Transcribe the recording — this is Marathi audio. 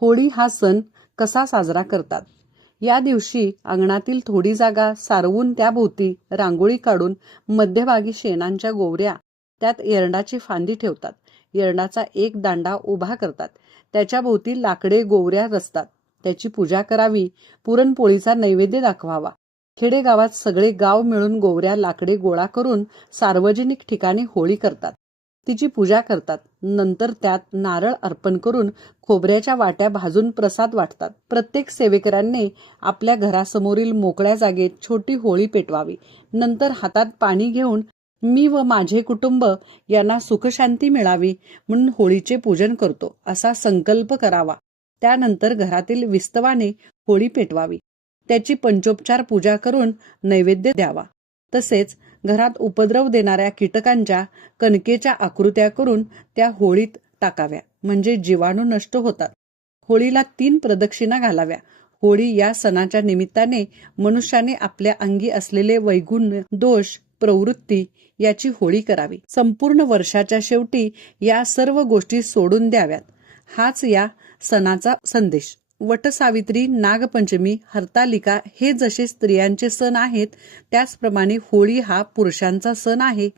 होळी हा सण कसा साजरा करतात? या दिवशी अंगणातील थोडी जागा सारवून त्याभोवती रांगोळी काढून मध्यभागी शेणांच्या गोवऱ्या, त्यात एरंडाची फांदी ठेवतात. एरंडाचा एक दांडा उभा करतात. त्याच्या भोवती लाकडे गोवऱ्या रचतात. त्याची पूजा करावी. पुरणपोळीचा नैवेद्य दाखवावा. खेडेगावात सगळे गाव मिळून गोवऱ्या लाकडे गोळा करून सार्वजनिक ठिकाणी होळी करतात. तिची पूजा करतात. नंतर त्यात नारळ अर्पण करून खोबऱ्याच्या वाट्या भाजून प्रसाद वाटतात. प्रत्येक सेवेकऱ्यांनी आपल्या घरासमोरील मोकळ्या जागेत छोटी होळी पेटवावी. नंतर हातात पाणी घेऊन मी व माझे कुटुंब यांना सुखशांती मिळावी म्हणून होळीचे पूजन करतो असा संकल्प करावा. त्यानंतर घरातील विस्तवाने होळी पेटवावी. त्याची पंचोपचार पूजा करून नैवेद्य द्यावा. तसेच घरात उपद्रव देणाऱ्या कीटकांच्या कणकेच्या आकृत्या करून त्या होळीत टाकाव्या, म्हणजे जीवाणू नष्ट होतात. होळीला 3 प्रदक्षिणा घालाव्या. होळी या सणाच्या निमित्ताने मनुष्याने आपल्या अंगी असलेले वैगुण्य, दोष, प्रवृत्ती याची होळी करावी. संपूर्ण वर्षाच्या शेवटी या सर्व गोष्टी सोडून द्याव्यात. हाच या सणाचा संदेश. वटसावित्री, नागपंचमी, हरतालिका हे जसे स्त्रियांचे सण आहेत, त्याचप्रमाणे होळी हा पुरुषांचा सण आहे.